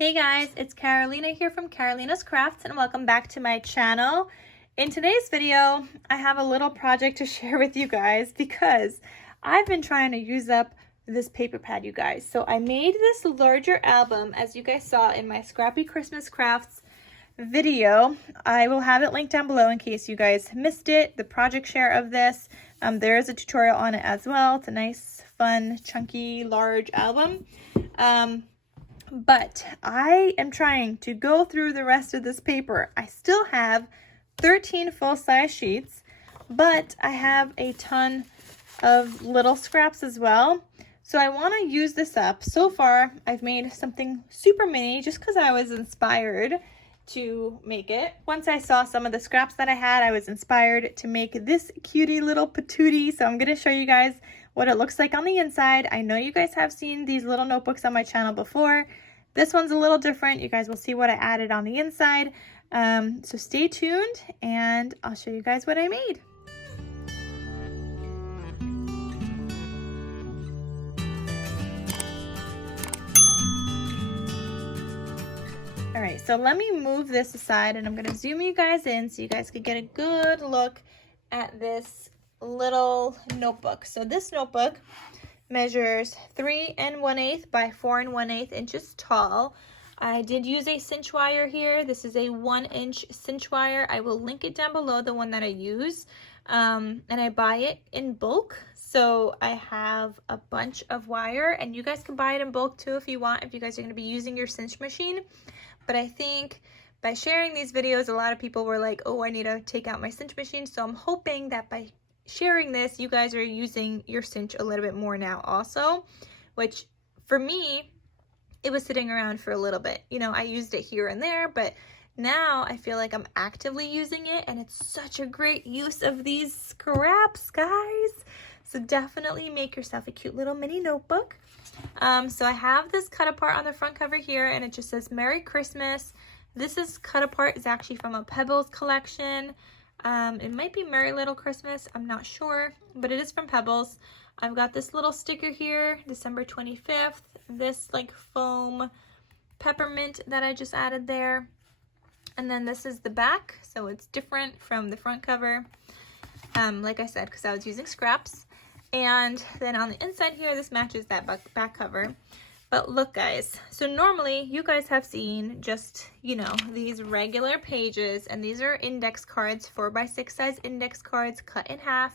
Hey guys, it's Carolina here from KarolinasKrafts and welcome back to my channel. In today's video, I have a little project to share with you guys because I've been trying to use up this paper pad, you guys. So I made this larger album, as you guys saw in my Scrappy Christmas Crafts video. I will have it linked down below in case you guys missed it, the project share of this. There is a tutorial on it as well. It's a nice, fun, chunky, large album. But I am trying to go through the rest of this paper. I still have 13 full-size sheets, but I have a ton of little scraps as well. So I want to use this up. So far, I've made something super mini just because I was inspired to make it. Once I saw some of the scraps that I had, I was inspired to make this cutie little patootie. So I'm going to show you guys what it looks like on the inside. I know you guys have seen these little notebooks on my channel before. This one's a little different. You guys will see what I added on the inside. So stay tuned and I'll show you guys what I made. All right, so let me move this aside and I'm gonna zoom you guys in so you guys can get a good look at this little notebook. So this notebook measures 3 1/8 by 4 1/8 inches tall. I did use a cinch wire here. This is a 1-inch cinch wire. I will link it down below, the one that I use. And I buy it in bulk. So I have a bunch of wire and you guys can buy it in bulk too if you want, if you guys are going to be using your cinch machine. But I think by sharing these videos, a lot of people were like, oh, I need to take out my cinch machine. So I'm hoping that by sharing this, you guys are using your cinch a little bit more now also, which for me, it was sitting around for a little bit. You know, I used it here and there, but now I feel like I'm actively using it and it's such a great use of these scraps, guys. So definitely make yourself a cute little mini notebook. So I have this cut apart on the front cover here and it just says Merry Christmas. This is cut apart. It's actually from a Pebbles collection. It might be Merry Little Christmas, I'm not sure, but it is from Pebbles. I've got this little sticker here, December 25th, this like foam peppermint that I just added there. And then this is the back, so it's different from the front cover, like I said, because I was using scraps. And then on the inside here, this matches that back cover. But look guys, so normally you guys have seen just, you know, these regular pages, and these are index cards, 4x6 size index cards cut in half.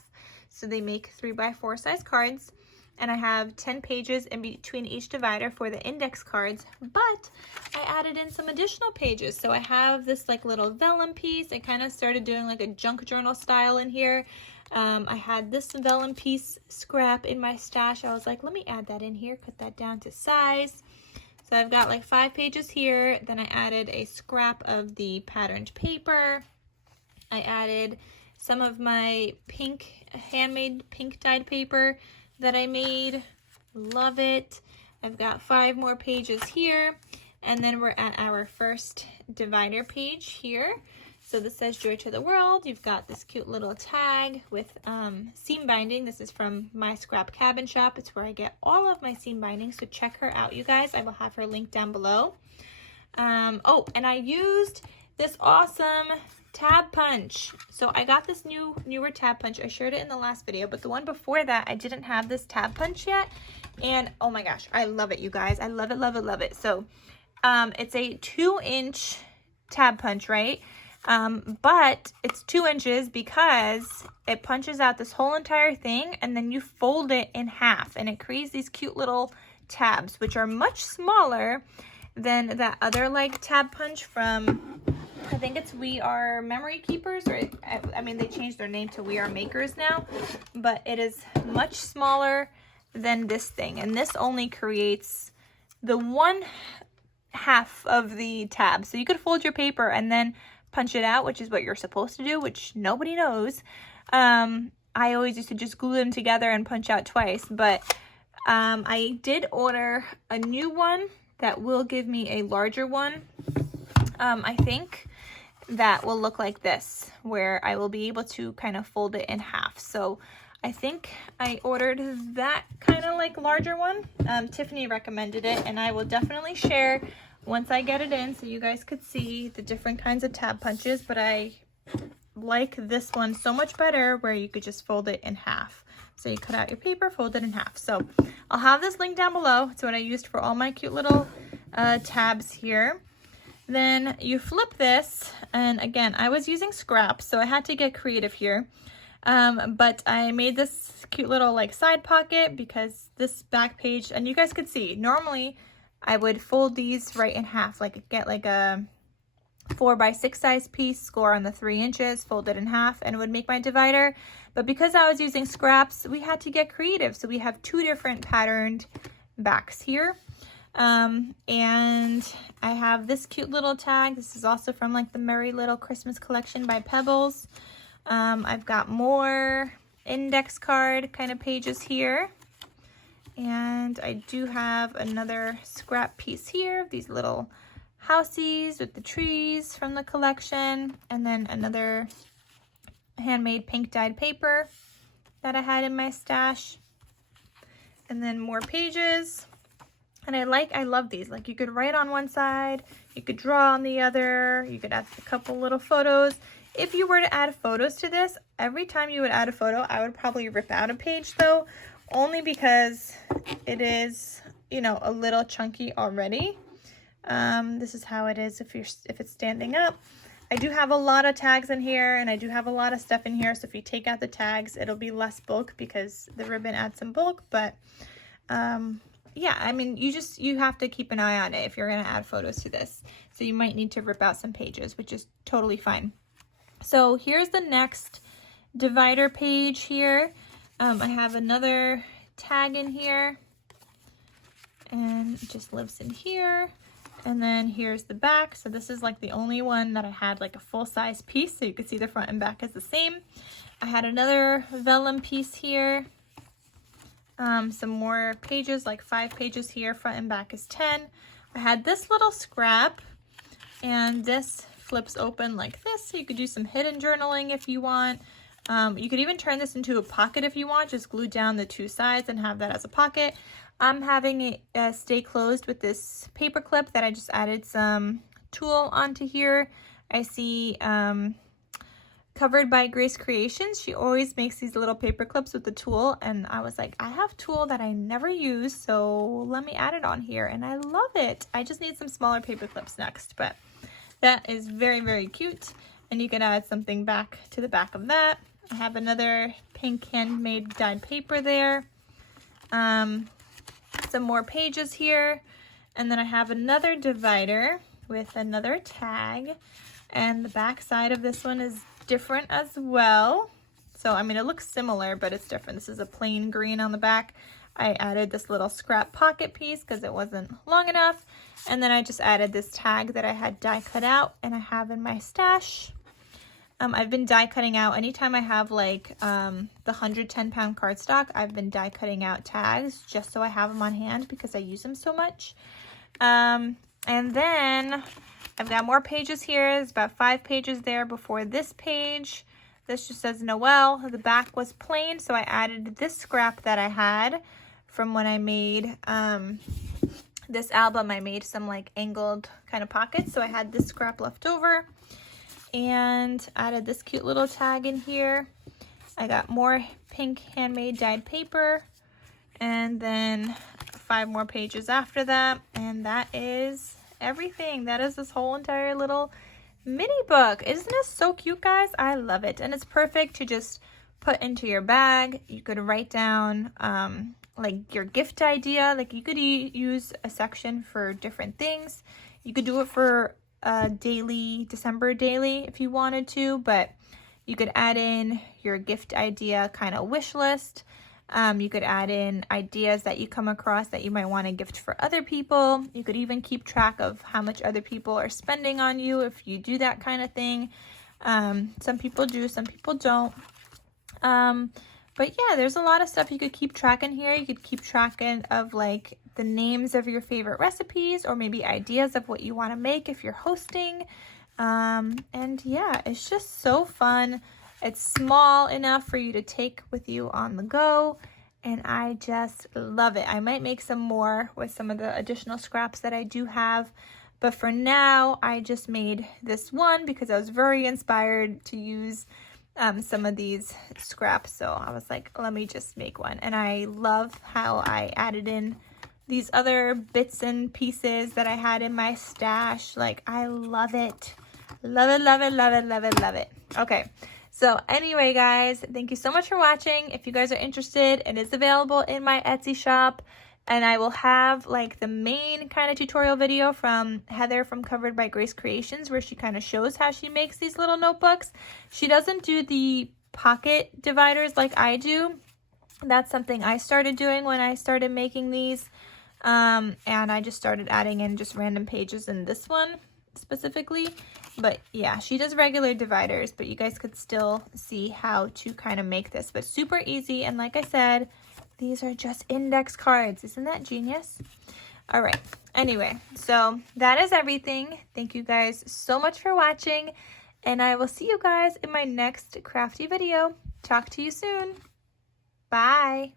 So they make 3x4 size cards. And I have 10 pages in between each divider for the index cards, but I added in some additional pages. So I have this like little vellum piece. I kind of started doing like a junk journal style in here. I had this vellum piece scrap in my stash. I was like, let me add that in here, cut that down to size. So I've got like 5 pages here. Then I added a scrap of the patterned paper. I added some of my pink, handmade pink dyed paper that I made. Love it. I've got 5 more pages here. And then we're at our first divider page here. So this says Joy to the World. You've got this cute little tag with seam binding. This is from my Scrap Cabin Shop. It's where I get all of my seam binding. So check her out, you guys. I will have her linked down below. Oh, and I used this awesome tab punch. So I got this newer tab punch. I shared it in the last video, but the one before that, I didn't have this tab punch yet. And oh my gosh, I love it, you guys. I love it, love it, love it. So it's a 2-inch tab punch, right? But it's 2 inches because it punches out this whole entire thing and then you fold it in half and it creates these cute little tabs, which are much smaller than that other like tab punch from, I think it's We Are Memory Keepers, or I mean, they changed their name to We Are Makers now, but it is much smaller than this thing. And this only creates the 1/2 of the tab. So you could fold your paper and then punch it out, which is what you're supposed to do, which nobody knows. I always used to just glue them together and punch out twice, but I did order a new one that will give me a larger one. I think that will look like this, where I will be able to kind of fold it in half. So I think I ordered that kind of like larger one. Tiffany recommended it, and I will definitely share once I get it in so you guys could see the different kinds of tab punches, but I like this one so much better where you could just fold it in half. So you cut out your paper, fold it in half. So I'll have this link down below. It's what I used for all my cute little tabs here. Then you flip this, and again, I was using scraps, so I had to get creative here. But I made this cute little like side pocket because this back page, and you guys could see, normally I would fold these right in half, like get like a 4x6 size piece, score on the 3 inches, fold it in half, and it would make my divider. But because I was using scraps, we had to get creative. So we have 2 different patterned backs here. And I have this cute little tag. This is also from like the Merry Little Christmas collection by Pebbles. I've got more index card kind of pages here. And I do have another scrap piece here, these little houseies with the trees from the collection, and then another handmade pink dyed paper that I had in my stash, and then more pages. And I love these. Like, you could write on one side, you could draw on the other, you could add a couple little photos. If you were to add photos to this, every time you would add a photo, I would probably rip out a page though, only because it is, you know, a little chunky already. This is how it is if it's standing up. I do have a lot of tags in here, and I do have a lot of stuff in here, so if you take out the tags, it'll be less bulk because the ribbon adds some bulk. But yeah, I mean, you have to keep an eye on it if you're going to add photos to this. So you might need to rip out some pages, which is totally fine. So here's the next divider page here. I have another tag in here, and it just lives in here. And then here's the back. So this is like the only one that I had like a full-size piece, so you could see the front and back is the same. I had another vellum piece here. Some more pages, like 5 pages here. Front and back is 10. I had this little scrap, and this flips open like this, so you could do some hidden journaling if you want. You could even turn this into a pocket if you want. Just glue down the 2 sides and have that as a pocket. I'm having it stay closed with this paper clip that I just added some tulle onto here. I see Covered by Grace Creations. She always makes these little paper clips with the tulle, and I was like, I have tulle that I never use, so let me add it on here, and I love it. I just need some smaller paper clips next, but that is very, very cute, and you can add something back to the back of that. I have another pink handmade dyed paper there. Some more pages here, and then I have another divider with another tag, and the back side of this one is different as well. So I mean, it looks similar, but it's different. This is a plain green on the back. I added this little scrap pocket piece because it wasn't long enough, and then I just added this tag that I had die cut out and I have in my stash. I've been die cutting out anytime I have like the 110-pound cardstock. I've been die cutting out tags just so I have them on hand because I use them so much. And then I've got more pages here. There's about 5 pages there before this page. This just says Noel. The back was plain, so I added this scrap that I had from when I made this album. I made some like angled kind of pockets, so I had this scrap left over. And added this cute little tag in here. I got more pink handmade dyed paper, and then 5 more pages after that, and that is everything. That is this whole entire little mini book. Isn't this so cute, guys? I love it, and it's perfect to just put into your bag. You could write down like your gift idea. Like, you could use a section for different things. You could do it for daily, December daily if you wanted to, but you could add in your gift idea kind of wish list. You could add in ideas that you come across that you might want to gift for other people. You could even keep track of how much other people are spending on you if you do that kind of thing. Some people do, some people don't. But yeah, there's a lot of stuff you could keep track in here. You could keep track of like the names of your favorite recipes, or maybe ideas of what you want to make if you're hosting. And yeah, it's just so fun. It's small enough for you to take with you on the go, and I just love it. I might make some more with some of the additional scraps that I do have. But for now, I just made this one because I was very inspired to use some of these scraps. So I was like, let me just make one. And I love how I added in these other bits and pieces that I had in my stash. Like, I love it. Love it, love it, love it, love it, love it. Okay. So anyway, guys, thank you so much for watching. If you guys are interested, it is available in my Etsy shop. And I will have like the main kind of tutorial video from Heather from Covered by Grace Creations, where she kind of shows how she makes these little notebooks. She doesn't do the pocket dividers like I do. That's something I started doing when I started making these. And I just started adding in just random pages in this one specifically. But yeah, she does regular dividers, but you guys could still see how to kind of make this. But super easy, and like I said, these are just index cards. Isn't that genius? All right. Anyway, so that is everything. Thank you guys so much for watching, and I will see you guys in my next crafty video. Talk to you soon. Bye.